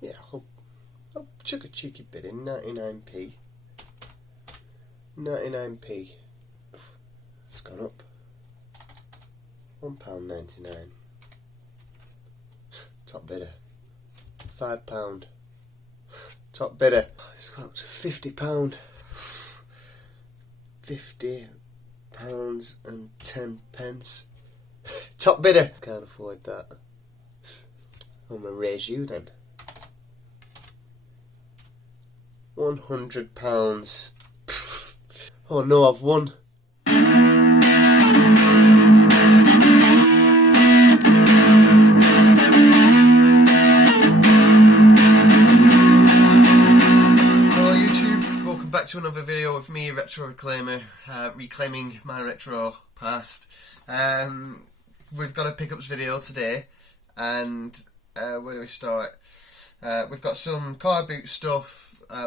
Yeah, I'll chuck a cheeky bid in, 99p. 99p. It's gone up. £1.99. Top bidder. £5. Top bidder. It's gone up to £50. £50.10. Top bidder. Can't afford that. I'm gonna raise you then. £100. Oh no, I've won. Hello YouTube, welcome back to another video with me, Retro Reclaimer, reclaiming my retro past. We've got a pickups video today, and where do we start? We've got some Carboot stuff,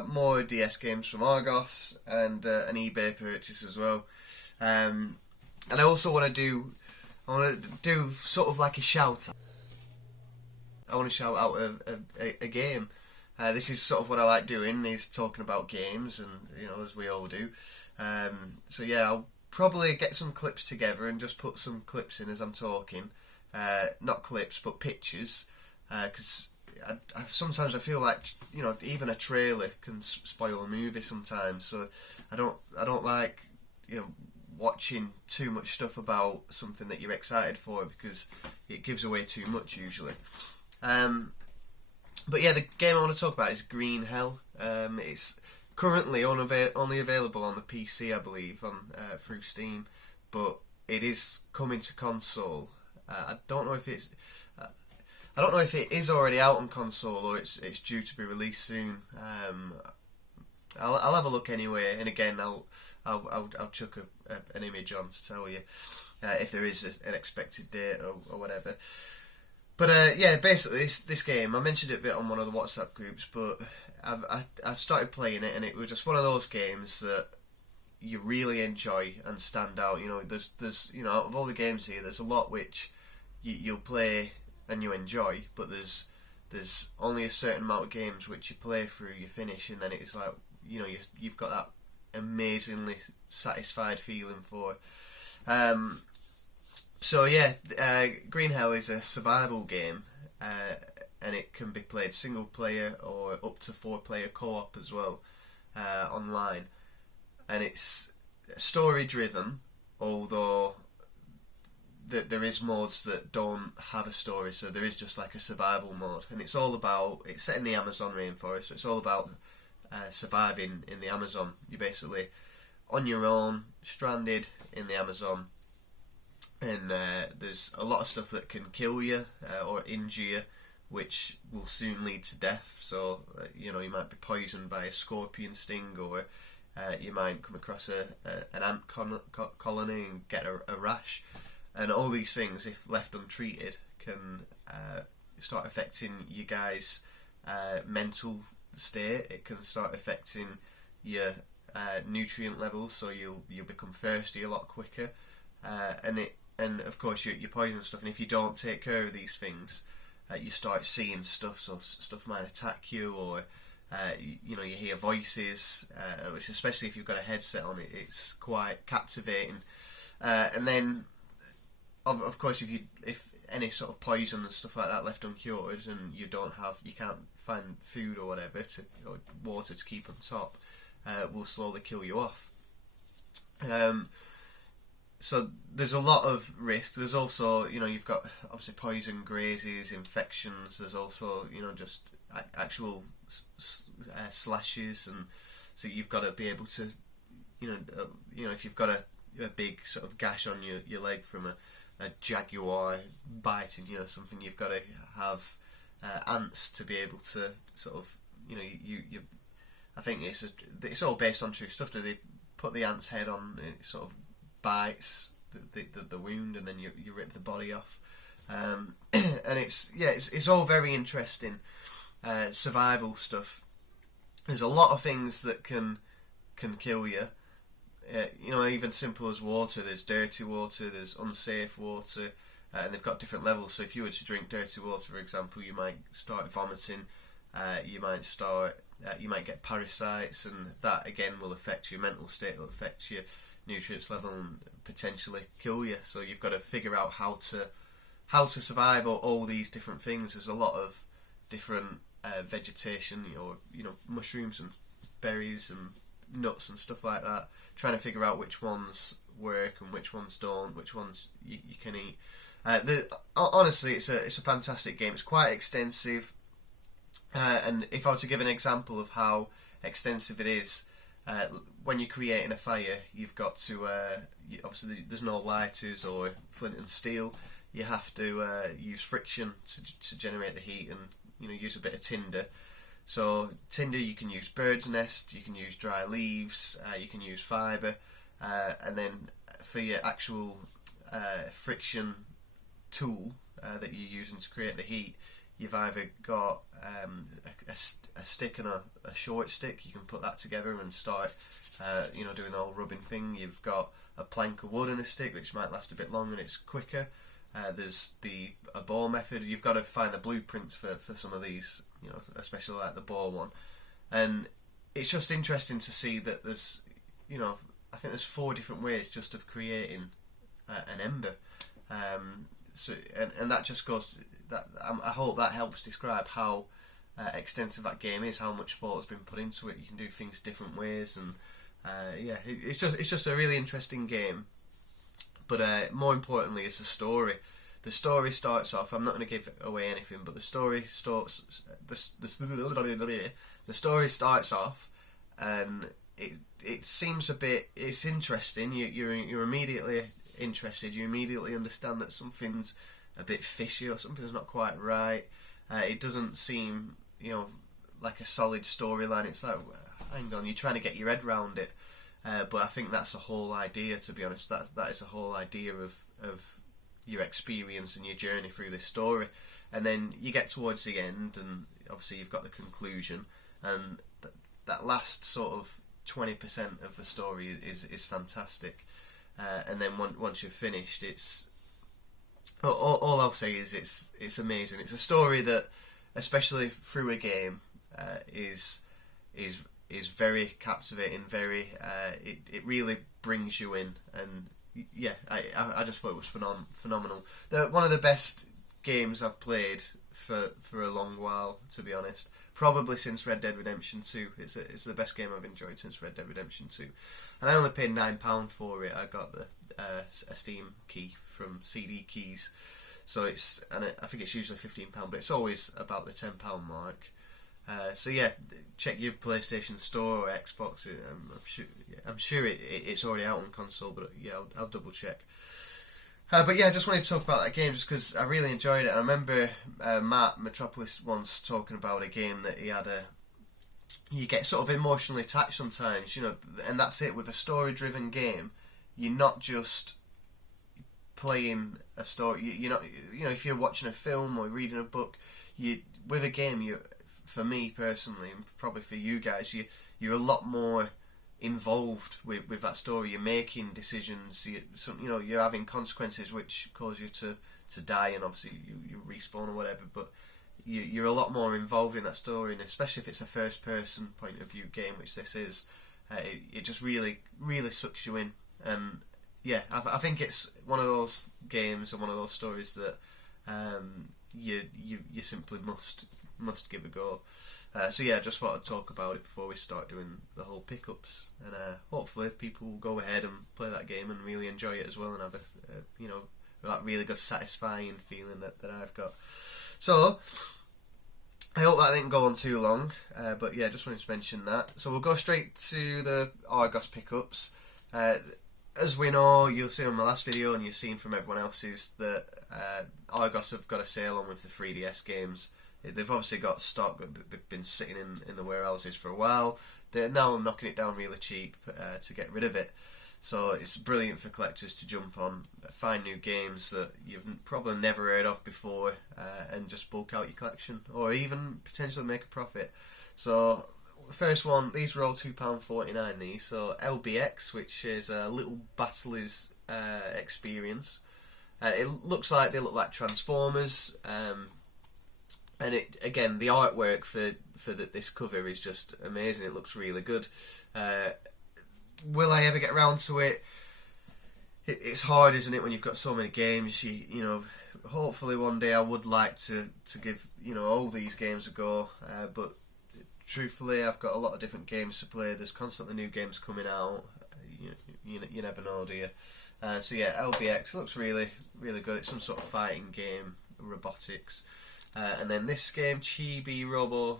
more DS games from Argos, and an eBay purchase as well. And I also want to do sort of like a shout. I want to shout out a game. This is sort of what I like doing, is talking about games, and as we all do. So yeah, I'll probably get some clips together and just put some clips in as I'm talking. Not clips, but pictures, because sometimes I feel like even a trailer can spoil a movie sometimes. So I don't like watching too much stuff about something that you're excited for, because it gives away too much usually. But yeah, the game I want to talk about is Green Hell. It's currently only available on the PC, I believe, through Steam, but it is coming to console. I don't know if it is already out on console, or it's due to be released soon. I'll have a look anyway, and again I'll chuck an image on to tell you if there is an expected date or whatever. But yeah, basically this game, I mentioned it a bit on one of the WhatsApp groups, but I started playing it, and it was just one of those games that you really enjoy and stand out. There's out of all the games here, there's a lot which you'll play and you enjoy, but there's only a certain amount of games which you play through, you finish, and then it's like you've got that amazingly satisfied feeling for. So yeah, Green Hell is a survival game, and it can be played single player or up to 4-player co-op as well, online, and it's story driven, although there is modes that don't have a story, so there is just like a survival mode, and it's set in the Amazon rainforest, so it's all about surviving in the Amazon. You're basically on your own, stranded in the Amazon, and there's a lot of stuff that can kill you or injure you, which will soon lead to death. So you might be poisoned by a scorpion sting, or you might come across an ant colony and get a rash. And all these things, if left untreated, can start affecting you guys' mental state. It can start affecting your nutrient levels, so you'll become thirsty a lot quicker. And of course your poison stuff. And if you don't take care of these things, you start seeing stuff. So stuff might attack you, or you hear voices. Which, especially if you've got a headset on, it's quite captivating. And then, of course, if any sort of poison and stuff like that left uncured, and you can't find food or whatever or water to keep on top, will slowly kill you off. So there's a lot of risk. There's also, you've got obviously poison grazes, infections. There's also, just actual slashes, and so you've got to be able to, if you've got a big sort of gash on your leg from a jaguar biting something, you've got to have ants to be able to sort of, I think it's all based on true stuff. Do they put the ant's head on, it sort of bites the wound, and then you rip the body off, and it's all very interesting survival stuff. There's a lot of things that can kill you. Even simple as water. There's dirty water, there's unsafe water, and they've got different levels. So if you were to drink dirty water, for example, you might start vomiting. you might get parasites, and that again will affect your mental state, will affect your nutrients level, and potentially kill you. So you've got to figure out how to survive all these different things. There's a lot of different vegetation, mushrooms and berries and nuts and stuff like that. Trying to figure out which ones work and which ones don't, which ones you can eat. Honestly, it's a fantastic game. It's quite extensive, and if I were to give an example of how extensive it is, when you're creating a fire, you've got to obviously there's no lighters or flint and steel. You have to use friction to generate the heat, and use a bit of tinder. So tinder, you can use bird's nest, you can use dry leaves, you can use fibre, and then for your actual friction tool that you're using to create the heat, you've either got a stick and a short stick. You can put that together and start doing the whole rubbing thing. You've got a plank of wood and a stick, which might last a bit longer and it's quicker. There's a bow method. You've got to find the blueprints for some of these, especially like the bow one. And it's just interesting to see that there's, I think there's 4 different ways just of creating an ember. So that just goes to, that I hope that helps describe how extensive that game is, how much thought has been put into it. You can do things different ways, and it's just a really interesting game. But more importantly, it's the story. The story starts off. I'm not going to give away anything, but the story starts. The story starts off, and it seems a bit. It's interesting. You're immediately interested. You immediately understand that something's a bit fishy or something's not quite right. It doesn't seem, like a solid storyline. It's like, hang on, you're trying to get your head around it. But I think that's the whole idea, to be honest. That is the whole idea of your experience and your journey through this story. And then you get towards the end, and obviously you've got the conclusion, and that last sort of 20% of the story is fantastic. And then once you've finished, it's all I'll say is it's amazing. It's a story that, especially through a game, is very captivating. It really brings you in, and yeah, I just thought it was phenomenal. One of the best games I've played for a long while, to be honest. Probably since Red Dead Redemption 2. It's the best game I've enjoyed since Red Dead Redemption 2. And I only paid £9 for it. I got a Steam key from CD Keys. So I think it's usually £15, but it's always about the £10 mark. So yeah, check your PlayStation Store or Xbox. I'm sure it's already out on console, but yeah, I'll double check. But yeah, I just wanted to talk about that game just because I really enjoyed it. I remember Matt Metropolis once talking about a game that he had you get sort of emotionally attached sometimes, and that's it. With a story-driven game, you're not just playing a story. You're not, if you're watching a film or reading a book, with a game, for me personally, and probably for you guys, you're a lot more involved with that story. You're making decisions. You're having consequences which cause you to die, and obviously you respawn or whatever. But you're a lot more involved in that story, and especially if it's a first-person point of view game, which this is, it just really, really sucks you in. And yeah, I think it's one of those games and one of those stories that you simply must give a go. So yeah, I just thought I'd talk about it before we start doing the whole pickups, and hopefully people will go ahead and play that game and really enjoy it as well, and have that really good satisfying feeling that I've got. So I hope that didn't go on too long, but yeah, just wanted to mention that. So we'll go straight to the Argos pickups. As we know, you'll see on my last video, and you've seen from everyone else's, that Argos have got a sale on with the 3DS games. They've obviously got stock that they've been sitting in the warehouses for a while. They're now knocking it down really cheap to get rid of it. So it's brilliant for collectors to jump on, find new games that you've probably never heard of before, and just bulk out your collection, or even potentially make a profit. So the first one, these were all £2.49 these. So LBX, which is a Little Battlers experience. It looks like they look like Transformers. And it, again, the artwork for this cover is just amazing. It looks really good. Will I ever get around to it? It's hard, isn't it, when you've got so many games? You know, hopefully one day I would like to give, you know, all these games a go. But truthfully, I've got a lot of different games to play. There's constantly new games coming out. You never know, do you? So yeah, LBX looks really, really good. It's some sort of fighting game, robotics. And then this game, Chibi Robo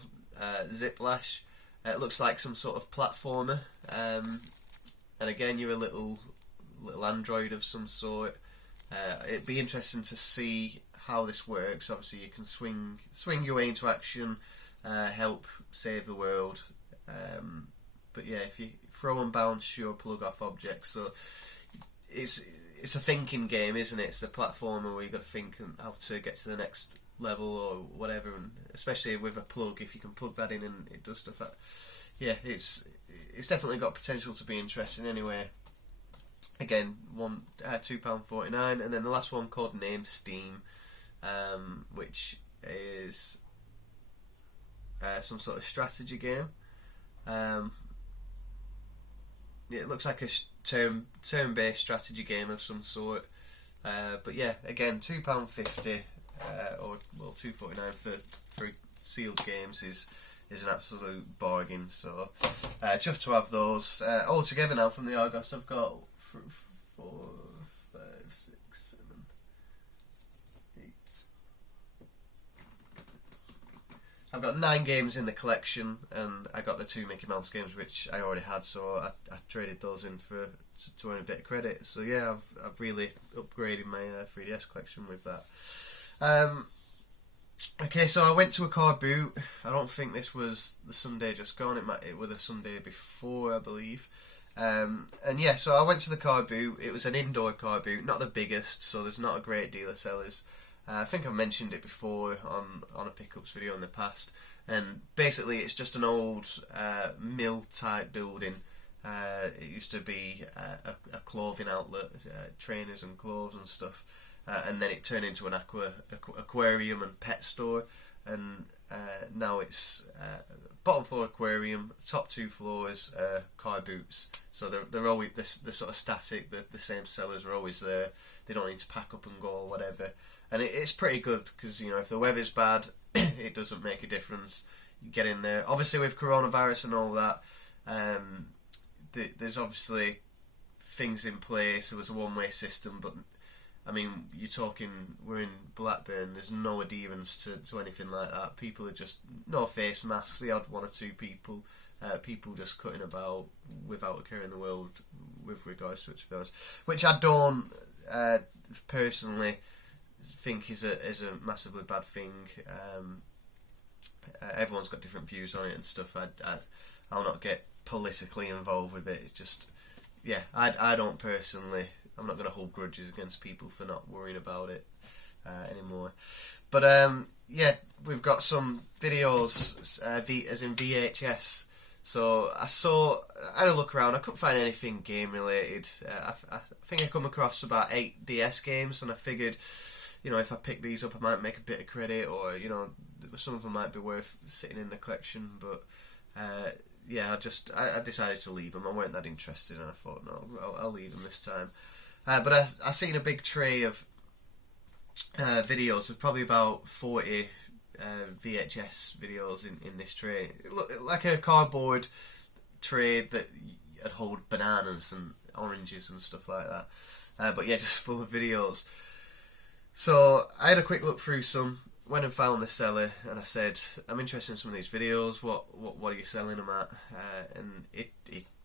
Ziplash, it looks like some sort of platformer. And again, you're a little android of some sort. It'd be interesting to see how this works. Obviously, you can swing your way into action, help save the world. But yeah, if you throw and bounce your plug off objects, so it's a thinking game, isn't it? It's a platformer where you've got to think how to get to the next level or whatever, and especially with a plug, if you can plug that in and it does stuff. Yeah, it's definitely got potential to be interesting. Anyway, again, £2.49, and then the last one called Name Steam, which is some sort of strategy game. It looks like a turn-based strategy game of some sort. But yeah, again, £2.50 or well £2.49 for sealed games is an absolute bargain. So just to have those all together now from the Argos, I've got 4, 5, 6, 7, 8. I've got 9 games in the collection, and I got the 2 Mickey Mouse games which I already had, so I traded those in to earn a bit of credit. So yeah, I've really upgraded my 3DS collection with that. Okay, so I went to a Carboot. I don't think this was the Sunday just gone. It was the Sunday before, I believe. And yeah, so I went to the Carboot. It was an indoor Carboot, not the biggest, so there's not a great deal of sellers. I think I've mentioned it before on a pickups video in the past. And basically, it's just an old mill type building. It used to be a clothing outlet, trainers and clothes and stuff. And then it turned into an aquarium and pet store, and now it's bottom floor aquarium, top 2 floors car boots. So they're always they're sort of static. The same sellers are always there. They don't need to pack up and go or whatever. And it's pretty good because, you know, if the weather's bad, it doesn't make a difference. You get in there. Obviously, with coronavirus and all that, there's obviously things in place. There was a one-way system, but I mean, you're talking, we're in Blackburn, there's no adherence to anything like that. People are just, no face masks, the odd 1 or 2 people, people just cutting about without a care in the world with regards to it, to be honest. Which I don't personally think is a massively bad thing. Everyone's got different views on it and stuff. I'll not get politically involved with it. It's just, yeah, I don't personally, I'm not going to hold grudges against people for not worrying about it anymore. But yeah, we've got some videos, as in VHS. So I had a look around. I couldn't find anything game related. I think I come across about 8 DS games, and I figured, you know, if I pick these up, I might make a bit of credit, or, you know, some of them might be worth sitting in the collection. But yeah, I decided to leave them. I weren't that interested, and I thought, no, I'll leave them this time. But I seen a big tray of videos. There's probably about 40 VHS videos in this tray. It looked like a cardboard tray that would hold bananas and oranges and stuff like that. But yeah, just full of videos. So I had a quick look through some, went and found the seller, and I said, I'm interested in some of these videos. What are you selling them at? And it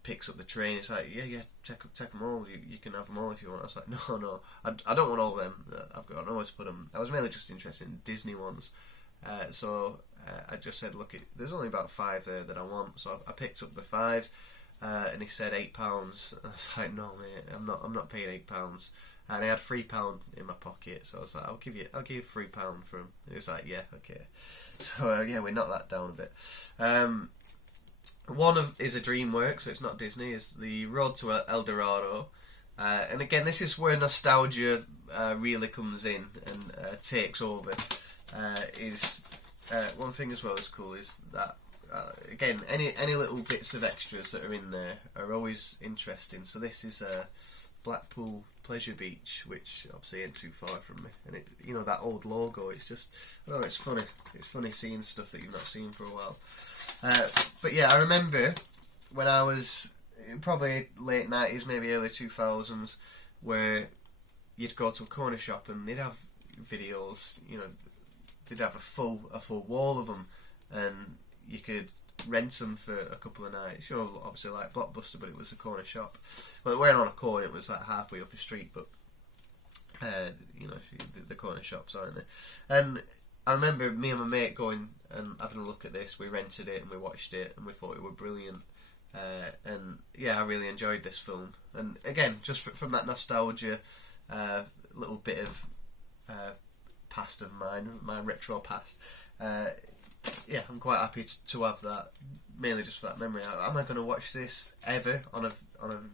picks up the tray and it's like, yeah, take them all. You can have them all if you want. I was like, no, I don't want all of them. I've got nowhere to put them. I was mainly just interested in Disney ones. So I just said, look, there's only about 5 there that I want. So I picked up the 5, and he said £8. And I was like, no, mate, I'm not paying £8. And I had £3 in my pocket, so I was like, I'll give you £3 for him. And he was like, yeah, okay. So yeah, we knocked that down a bit. One is a DreamWorks, so it's not Disney. It's the Road to El Dorado, and again, this is where nostalgia really comes in and takes over. Is one thing as well is cool is that again, any little bits of extras that are in there are always interesting. So this is Blackpool Pleasure Beach, which obviously ain't too far from me, and it, you know, that old logo. It's just, oh, it's funny. It's funny seeing stuff that you've not seen for a while. But yeah, I remember when I was probably late 90s, maybe early 2000s, where you'd go to a corner shop and they'd have videos. You know, they'd have a full wall of them, and you could rent them for a couple of nights. You know, obviously like Blockbuster, but it was a corner shop. Well, it weren't on a corner; it was like halfway up the street. But you know, the corner shops, aren't they? And I remember me and my mate going and having a look at this. We rented it and we watched it, and we thought it was brilliant. And yeah, I really enjoyed this film. And again, just from that nostalgia, little bit of past of mine, my retro past. Yeah, I'm quite happy to have that, mainly just for that memory. Am I going to watch this ever on a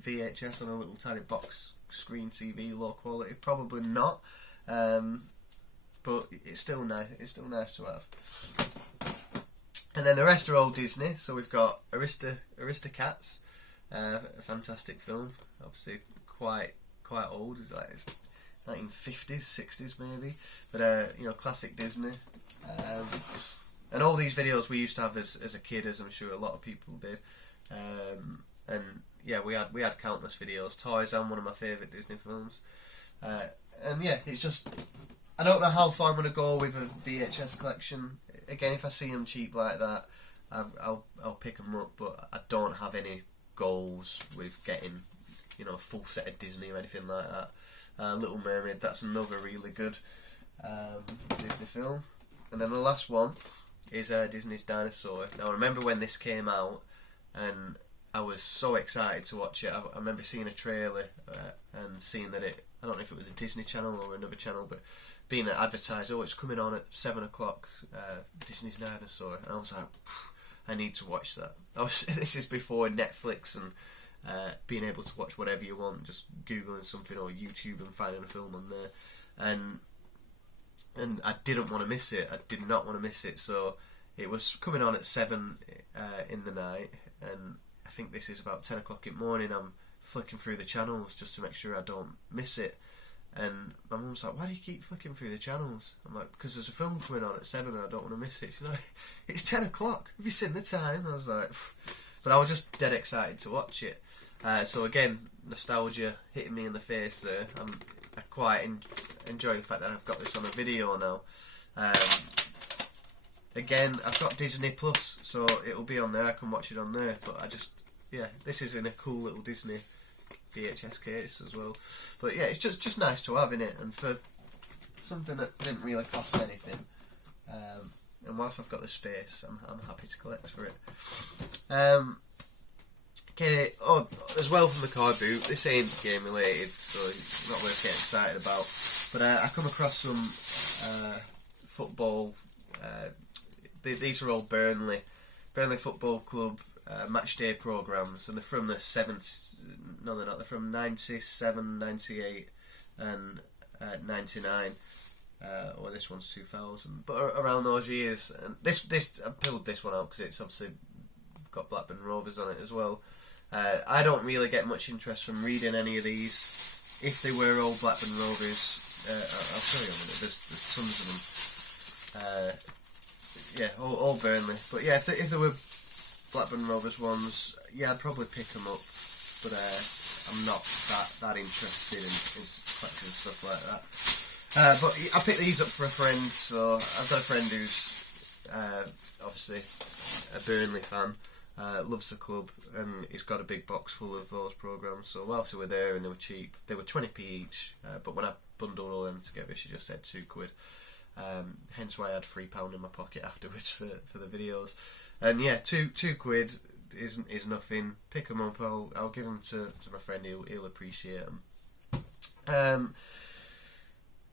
VHS on a little tiny box screen TV, low quality? Probably not. But it's still nice. It's still nice to have. And then the rest are all Disney. So we've got Aristocats, a fantastic film. Obviously quite old. It's like 1950s, 60s maybe. But you know, classic Disney. And all these videos we used to have as a kid, as I'm sure a lot of people did. And yeah, we had countless videos. Tarzan, one of my favourite Disney films. And yeah, it's just, I don't know how far I'm going to go with a VHS collection. Again, if I see them cheap like that, I'll pick them up. But I don't have any goals with getting, you know, a full set of Disney or anything like that. Little Mermaid, that's another really good Disney film. And then the last one is Disney's Dinosaur. Now, I remember when this came out, and I was so excited to watch it. I remember seeing a trailer and seeing that it, I don't know if it was the Disney Channel or another channel, but being advertised, oh, it's coming on at 7 o'clock, Disney's Dinosaur. And I was like, I need to watch that. This is before Netflix and being able to watch whatever you want, just Googling something or YouTube and finding a film on there. And I didn't want to miss it. I did not want to miss it. So it was coming on at 7 in the night, and I think this is about 10 o'clock in the morning. I'm flicking through the channels just to make sure I don't miss it. And my mum's like, why do you keep flicking through the channels? I'm like, because there's a film coming on at 7 and I don't want to miss it. She's like, it's 10 o'clock. Have you seen the time? I was like, pff. But I was just dead excited to watch it. So again, nostalgia hitting me in the face there. I quite enjoy the fact that I've got this on a video now. Again, I've got Disney Plus, so it'll be on there. I can watch it on there. But I just, yeah, this is in a cool little Disney VHS case as well. But yeah, it's just nice to have in it, and for something that didn't really cost anything. And whilst I've got the space, I'm happy to collect for it. Okay, oh, as well from the Carboot, this ain't game related, so it's not worth getting excited about. But I come across some football. These are all Burnley Football Club match day programmes, and they're from the 70s. No, they're not. They're from 97, 98, and 99. Or this one's 2000. But around those years, and this I pulled this one out because it's obviously got Blackburn Rovers on it as well. I don't really get much interest from reading any of these. If they were all Blackburn Rovers, I'll show you a minute. There's tons of them. Yeah, all Burnley. But yeah, if there were Blackburn Rovers ones, yeah, I'd probably pick them up. But I'm not that interested in collecting stuff like that. But I picked these up for a friend. So I've got a friend who's obviously a Burnley fan. Loves the club, and he's got a big box full of those programmes. So whilst they were there and they were cheap, they were 20p each, but when I bundled all them together, she just said £2. Hence why I had £3 in my pocket afterwards for the videos. And yeah, £2 is nothing. Pick them up. I'll give them to my friend. He'll appreciate them.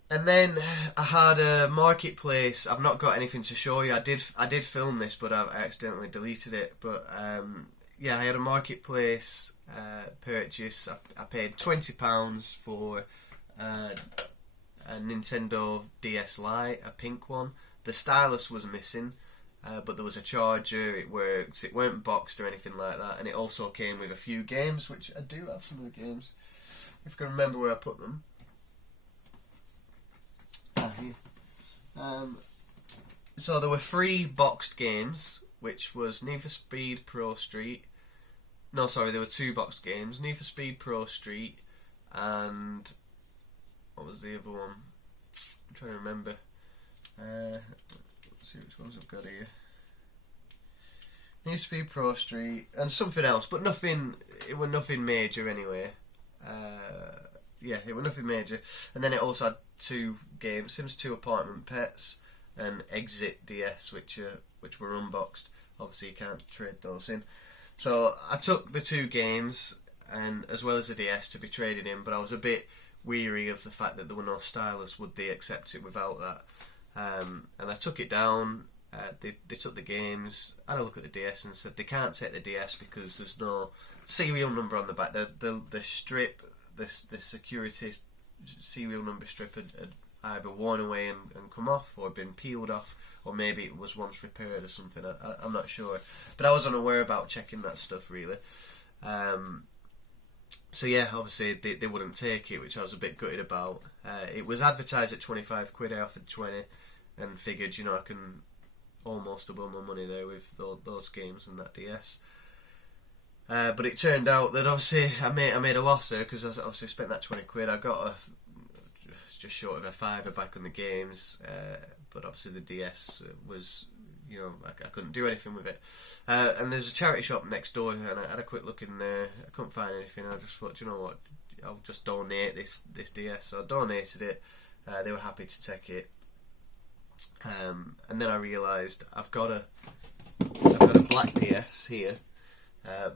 And then I had a marketplace. I've not got anything to show you. I did film this, but I accidentally deleted it. But yeah, I had a marketplace purchase. I paid £20 for a Nintendo DS Lite, a pink one. The stylus was missing, but there was a charger. It works. It weren't boxed or anything like that, and it also came with a few games, which I do have some of the games, if I can remember where I put them. Here. So there were 3 boxed games, which was Need for Speed Pro Street. No, sorry, there were 2 boxed games. Need for Speed Pro Street and what was the other one? I'm trying to remember. Let's see which ones I've got here. Need for Speed Pro Street and something else, but nothing. It was nothing major anyway. Yeah, it was nothing major. And then it also had 2 games: Sims 2 Apartment Pets and Exit DS, which were unboxed. Obviously, you can't trade those in. So I took the 2 games and as well as the DS to be traded in, but I was a bit weary of the fact that there were no stylus. Would they accept it without that? And I took it down. They took the games. I had a look at the DS and said they can't take the DS because there's no serial number on the back. The strip, the security serial number strip had either worn away and come off, or been peeled off, or maybe it was once repaired or something. I'm not sure, but I was unaware about checking that stuff really. So yeah, obviously they wouldn't take it, which I was a bit gutted about. It was advertised at 25 quid. I offered 20 and figured, I can almost double my money there with those games and that DS. But it turned out that obviously I made a loss there, because I obviously spent that 20 quid. I got just short of a £5 back on the games, but obviously the DS was, I couldn't do anything with it. And there's a charity shop next door, and I had a quick look in there. I couldn't find anything. I just thought, you know what, I'll just donate this DS. So I donated it. They were happy to take it. And then I realised I've got a black DS here,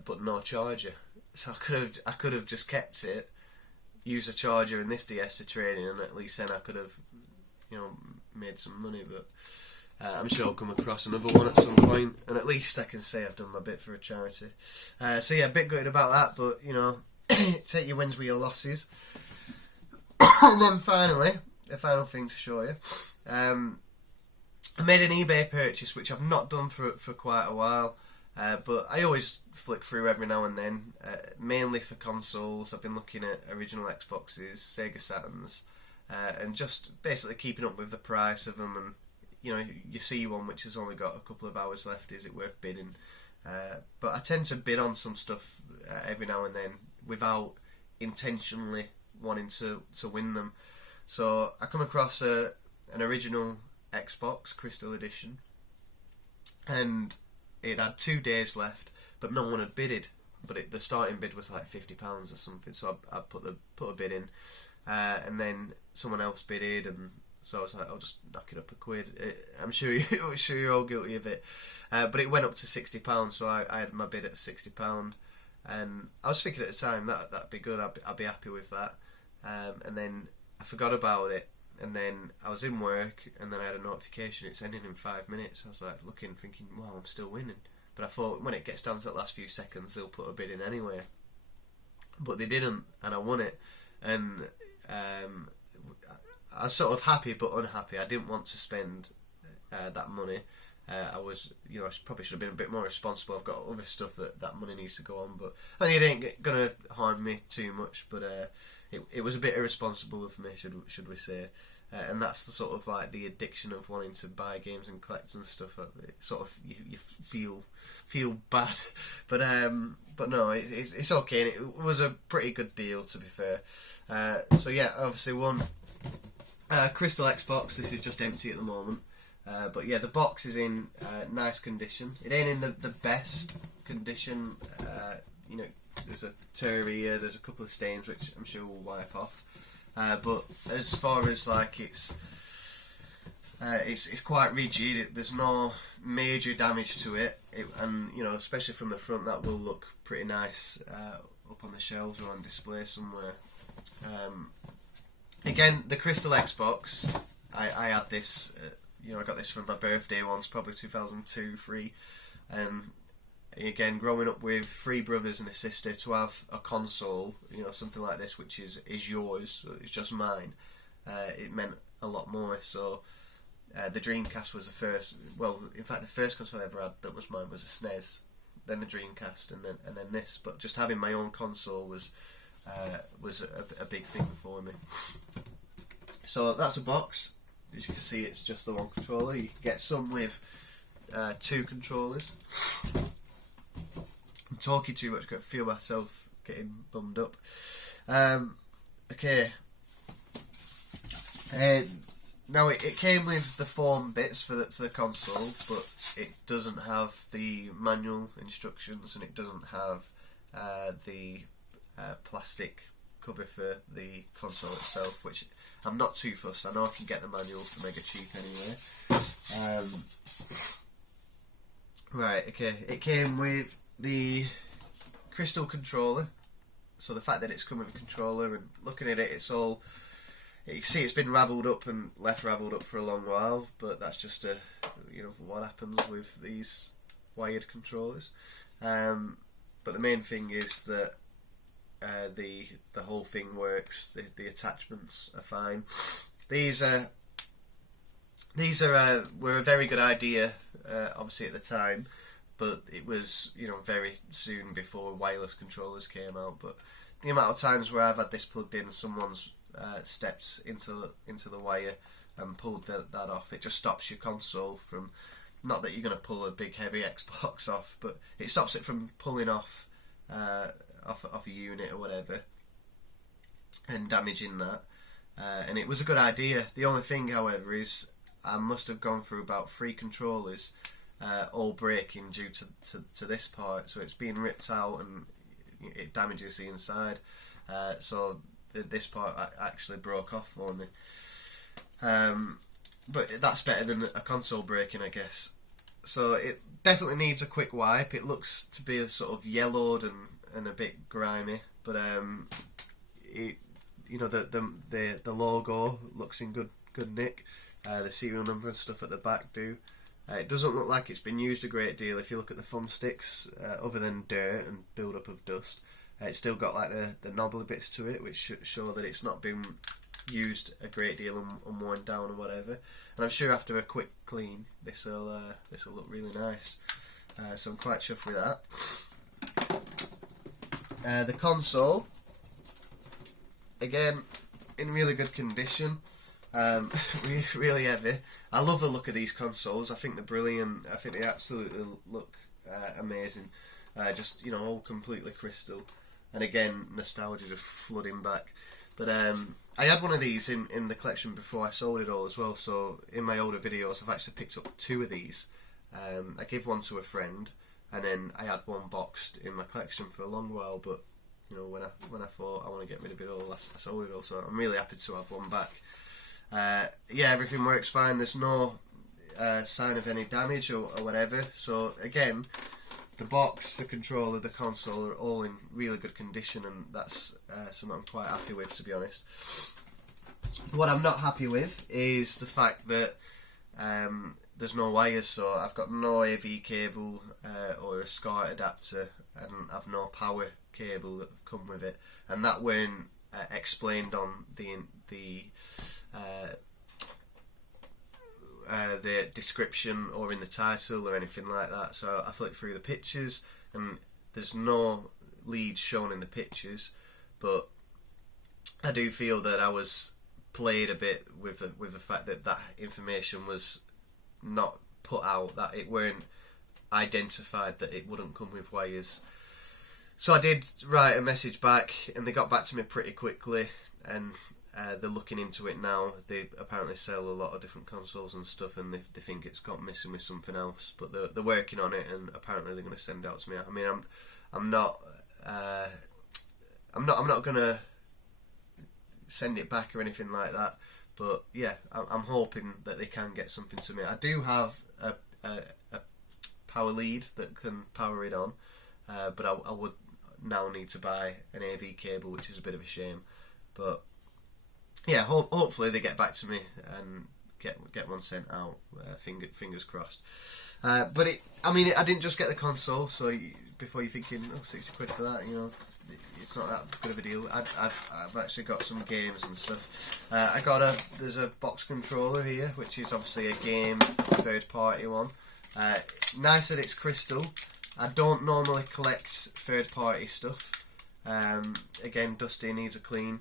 but no charger. So I could have just kept it, used a charger in this DS to trade in, and at least then I could have, made some money. But I'm sure I'll come across another one at some point, and at least I can say I've done my bit for a charity. So yeah, a bit gutted about that, but take your wins with your losses. And then finally, the final thing to show you. I made an eBay purchase, which I've not done for quite a while, but I always flick through every now and then, mainly for consoles. I've been looking at original Xboxes, Sega Saturns, and just basically keeping up with the price of them. And you see one which has only got a couple of hours left, is it worth bidding? But I tend to bid on some stuff every now and then without intentionally wanting to win them. So I come across an original Xbox Crystal Edition, and it had 2 days left, but no one had bidded. But the starting bid was like £50 or something, so I put a bid in, and then someone else bidded, and so I was like, I'll just knock it up a quid. I'm sure you're all guilty of it, but it went up to £60, so I had my bid at £60, and I was thinking at the time that'd be good. I'd be happy with that, and then I forgot about it. And then I was in work, and then I had a notification, it's ending in 5 minutes. I was like looking, thinking, wow, I'm still winning. But I thought, when it gets down to the last few seconds, they'll put a bid in anyway. But they didn't, and I won it. And I was sort of happy but unhappy. I didn't want to spend that money. I was, I probably should have been a bit more responsible. I've got other stuff that money needs to go on, but it ain't going to harm me too much. But it was a bit irresponsible of me, should we say. And that's the sort of like the addiction of wanting to buy games and collect and stuff. It sort of you feel bad, but no, it's okay. And it was a pretty good deal, to be fair. So yeah, obviously won Crystal Xbox. This is just empty at the moment, but yeah, the box is in nice condition. It ain't in the best condition. There's a tear here. There's a couple of stains which I'm sure will wipe off. But as far as like it's quite rigid. There's no major damage to it, and especially from the front, that will look pretty nice up on the shelves or on display somewhere. Again, the Crystal Xbox, I had this. I got this for my birthday once, probably 2002, 3, and again, growing up with 3 brothers and a sister, to have a console, something like this, which is yours, it's just mine, it meant a lot more. So the Dreamcast was the first. Well, in fact, the first console I ever had that was mine was a SNES, then the Dreamcast, and then this. But just having my own console was a big thing for me. So that's a box. As you can see, it's just the one controller. You can get some with 2 controllers. I'm talking too much, I can feel myself getting bummed up. Okay. Now it came with the foam bits for the console, but it doesn't have the manual instructions, and it doesn't have the plastic cover for the console itself, which I'm not too fussed. I know I can get the manual for mega cheap anyway. Right, okay. It came with the crystal controller. So the fact that it's come with a controller, and looking at it, it's all... You can see it's been ravelled up and left ravelled up for a long while, but that's just what happens with these wired controllers. But the main thing is that the whole thing works. The attachments are fine. These were a very good idea, obviously at the time, but it was very soon before wireless controllers came out. But the amount of times where I've had this plugged in, someone's stepped into the wire and pulled that off, it just stops your console from, not that you're going to pull a big heavy Xbox off, but it stops it from pulling off a unit or whatever and damaging that. And it was a good idea. The only thing, however, is I must have gone through about 3 controllers all breaking due to this part, so it's being ripped out and it damages the inside. So this part actually broke off for me. But that's better than a console breaking, I guess. So it definitely needs a quick wipe. It looks to be sort of yellowed and a bit grimy, but the logo looks in good nick. The serial number and stuff at the back do. It doesn't look like it's been used a great deal. If you look at the thumbsticks, other than dirt and build up of dust, it's still got like the knobbly bits to it, which should show that it's not been used a great deal and worn down or whatever. And I'm sure after a quick clean, this will look really nice. So I'm quite chuffed with that. The console, again, in really good condition. Really heavy. I love the look of these consoles. I think they're brilliant. I think they absolutely look amazing. Just all completely crystal, and again, nostalgia just flooding back. But I had one of these in the collection before I sold it all as well. So in my older videos, I've actually picked up 2 of these. I gave one to a friend, and then I had one boxed in my collection for a long while. But when I thought I want to get rid of it all, I sold it all. So I'm really happy to have one back. Yeah, everything works fine. There's no sign of any damage or whatever. So again, the box, the controller, the console are all in really good condition, and that's something I'm quite happy with, to be honest. What I'm not happy with is the fact that there's no wires, so I've got no AV cable or a SCART adapter, and I've no power cable that have come with it, and that weren't explained on the description or in the title or anything like that. So I flicked through the pictures, and there's no leads shown in the pictures, but I do feel that I was played a bit with the fact that information was not put out, that it weren't identified that it wouldn't come with wires. So I did write a message back, and they got back to me pretty quickly, and they're looking into it now. They apparently sell a lot of different consoles and stuff, and they think it's got missing with something else. But they're working on it, and apparently they're going to send it out to me. I mean, I'm not going to send it back or anything like that. But yeah, I'm hoping that they can get something to me. I do have a power lead that can power it on, but I would now need to buy an AV cable, which is a bit of a shame. But yeah, hopefully they get back to me and get one sent out. Fingers crossed. But I didn't just get the console. So before you're thinking, 60 quid for that, it's not that good of a deal. I've actually got some games and stuff. There's a box controller here, which is obviously a game third party one. Nice that it's crystal. I don't normally collect third party stuff. Again, dusty, needs a clean.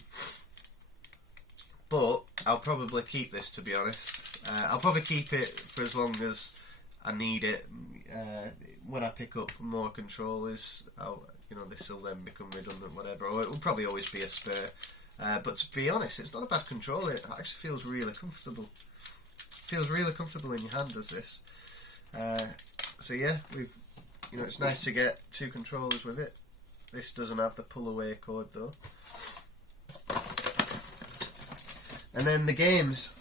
But I'll probably keep this, to be honest. I'll probably keep it for as long as I need it. When I pick up more controllers, this will then become redundant, whatever, or it will probably always be a spare. But to be honest, it's not a bad controller. It actually feels really comfortable. Feels really comfortable in your hand, does this? So yeah, it's nice to get two controllers with it. This doesn't have the pull away cord though. And then the games.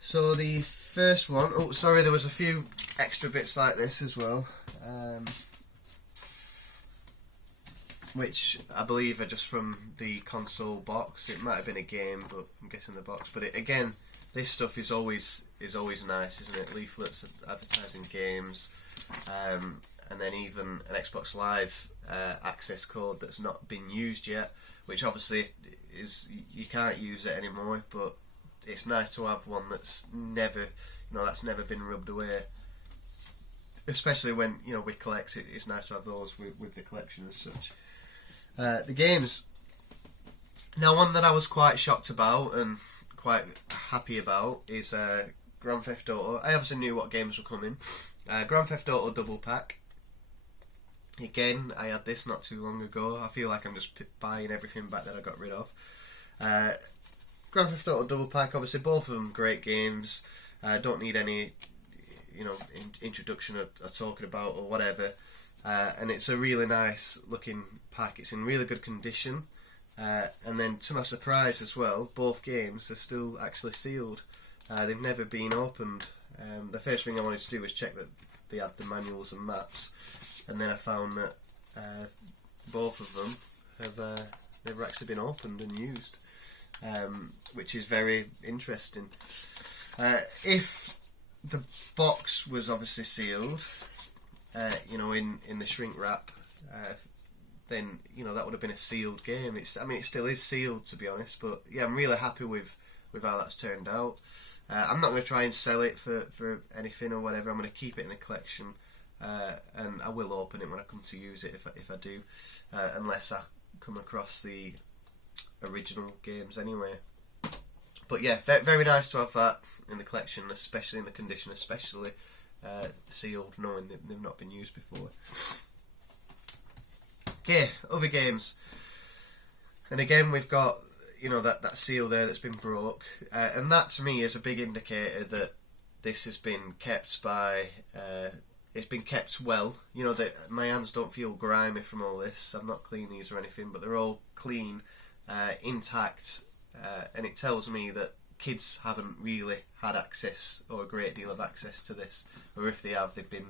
So the first one, oh sorry, there was a few extra bits like this as well, which I believe are just from the console box. It might have been a game, but I'm guessing the box. But again, this stuff is always nice, isn't it? Leaflets advertising games, and then even an Xbox Live access code that's not been used yet, which obviously is, you can't use it anymore, but it's nice to have one that's never been rubbed away. Especially when we collect it, it's nice to have those with the collection and such. The games. Now, one that I was quite shocked about and quite happy about is Grand Theft Auto. I obviously knew what games were coming. Grand Theft Auto Double Pack. Again, I had this not too long ago. I feel like I'm just buying everything back that I got rid of. Grand Theft Auto Double Pack, obviously both of them great games. Don't need any introduction or talking about or whatever. And it's a really nice looking pack. It's in really good condition. And then to my surprise as well, both games are still actually sealed. They've never been opened. The first thing I wanted to do was check that they had the manuals and maps, and then I found that both of them have never actually been opened and used, which is very interesting. If the box was obviously sealed, in the shrink wrap, then that would have been a sealed game. It still is sealed, to be honest, but yeah, I'm really happy with how that's turned out. I'm not going to try and sell it for anything or whatever. I'm going to keep it in the collection, and I will open it when I come to use it if I do, unless I come across the original games anyway. But yeah, very nice to have that in the collection, especially in the condition, especially sealed, knowing that they've not been used before. Okay, other games. And again, we've got that seal there that's been broke, and that to me is a big indicator that this has been kept by. It's been kept well. That my hands don't feel grimy from all this. I've not cleaned these or anything, but they're all clean, intact, and it tells me that kids haven't really had access or a great deal of access to this, or if they have, they've been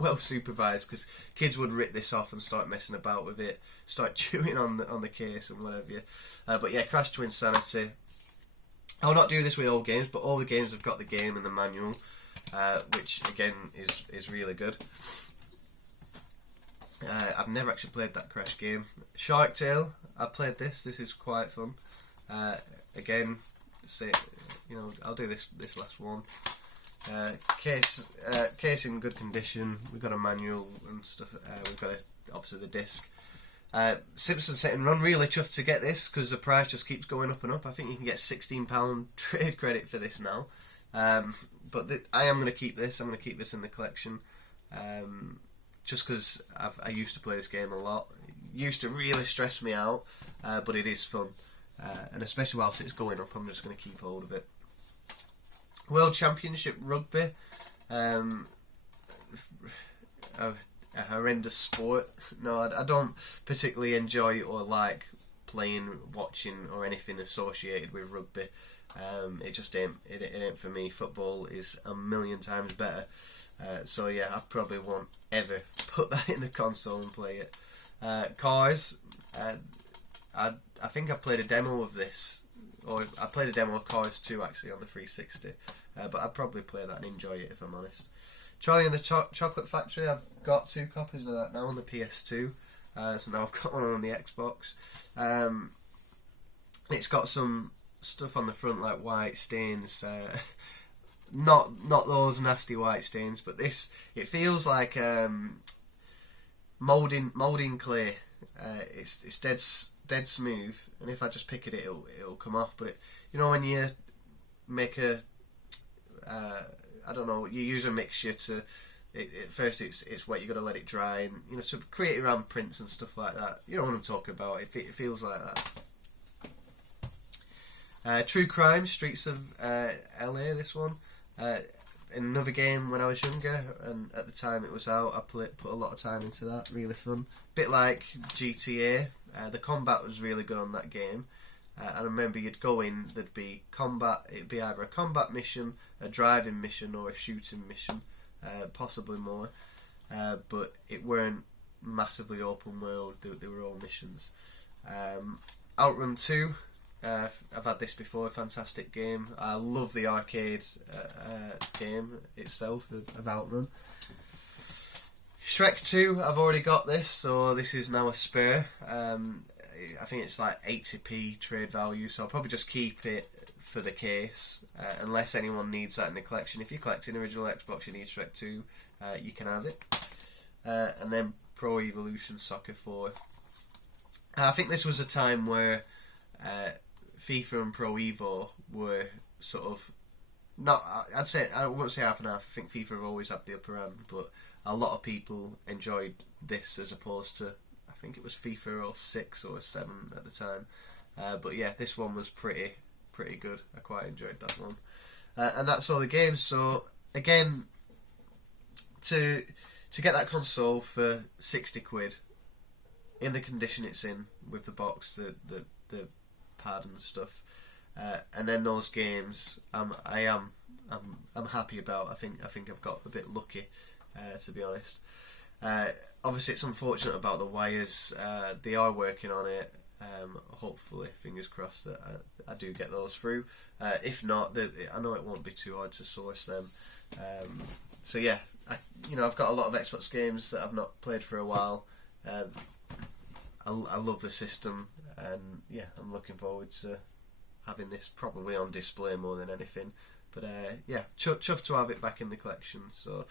well supervised, because kids would rip this off and start messing about with it, start chewing on the case and whatever. But yeah, Crash to Insanity. I'll not do this with all games, but all the games have got the game and the manual, which again is really good. I've never actually played that Crash game. Shark Tale, I've played this. This is quite fun. Again, I'll do this last one. Case in good condition. We've got a manual and stuff. We've got obviously the disc. Simpson Set and Run, really chuffed to get this because the price just keeps going up and up. I think you can get £16 trade credit for this now. But I am going to keep this. I'm going to keep this in the collection. Just because I used to play this game a lot. It used to really stress me out, but it is fun. And especially whilst it's going up, I'm just going to keep hold of it. World Championship Rugby. A horrendous sport. No, I don't particularly enjoy or like playing, watching, or anything associated with rugby. It just ain't for me. Football is a million times better. So yeah, I probably won't ever put that in the console and play it. Cars. I think I played a demo of this, or I played a demo of Cars 2 actually on the 360. But I'd probably play that and enjoy it if I'm honest. Charlie and the Chocolate Factory, I've got 2 copies of that now on the PS2, so now I've got one on the Xbox. It's got some stuff on the front like white stains, not those nasty white stains, but this, it feels like moulding clay. It's dead smooth, and if I just pick it, it'll come off. But you know, when you make a I don't know, you use a mixture to at first it's wet, you got to let it dry, and you know, to create your own prints and stuff like that. You know what I'm talking about. It feels like that. True Crime, Streets of LA. This one, another game when I was younger, and at the time it was out, I put a lot of time into that. Really fun. Bit like GTA. The combat was really good on that game. I remember you'd go in, there'd be combat. It'd be either a combat mission, a driving mission, or a shooting mission, possibly more. But it weren't massively open world. They were all missions. Outrun 2. I've had this before. A fantastic game. I love the arcade game itself of Outrun. Shrek 2. I've already got this, so this is now a spare. I think it's like 80p trade value, so I'll probably just keep it for the case, unless anyone needs that in the collection. If you collect an original Xbox, you need Shrek 2, you can have it. And then Pro Evolution Soccer 4. I think this was a time where FIFA and Pro Evo were sort of not. I'd say I won't say half and half. I think FIFA have always had the upper hand, but a lot of people enjoyed this as opposed to, I think it was FIFA 06 or 07 at the time. But yeah, this one was pretty good. I quite enjoyed that one. And that's all the games. So again, to get that console for 60 quid in the condition it's in, with the box, the pad and stuff, and then those games, I'm happy about. I think I've got a bit lucky, to be honest. Obviously it's unfortunate about the wires. They are working on it. Hopefully, fingers crossed, that I do get those through. If not, I know it won't be too hard to source them. So yeah, I've got a lot of Xbox games that I've not played for a while. I love the system, and yeah, I'm looking forward to having this probably on display more than anything. But yeah, chuffed to have it back in the collection. So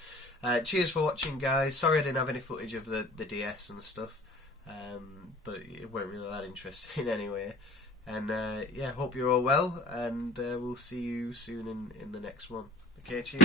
cheers for watching, guys. Sorry I didn't have any footage of the DS and stuff, but it weren't really that interesting anyway. And yeah, hope you're all well, and we'll see you soon in the next one. Okay, cheers.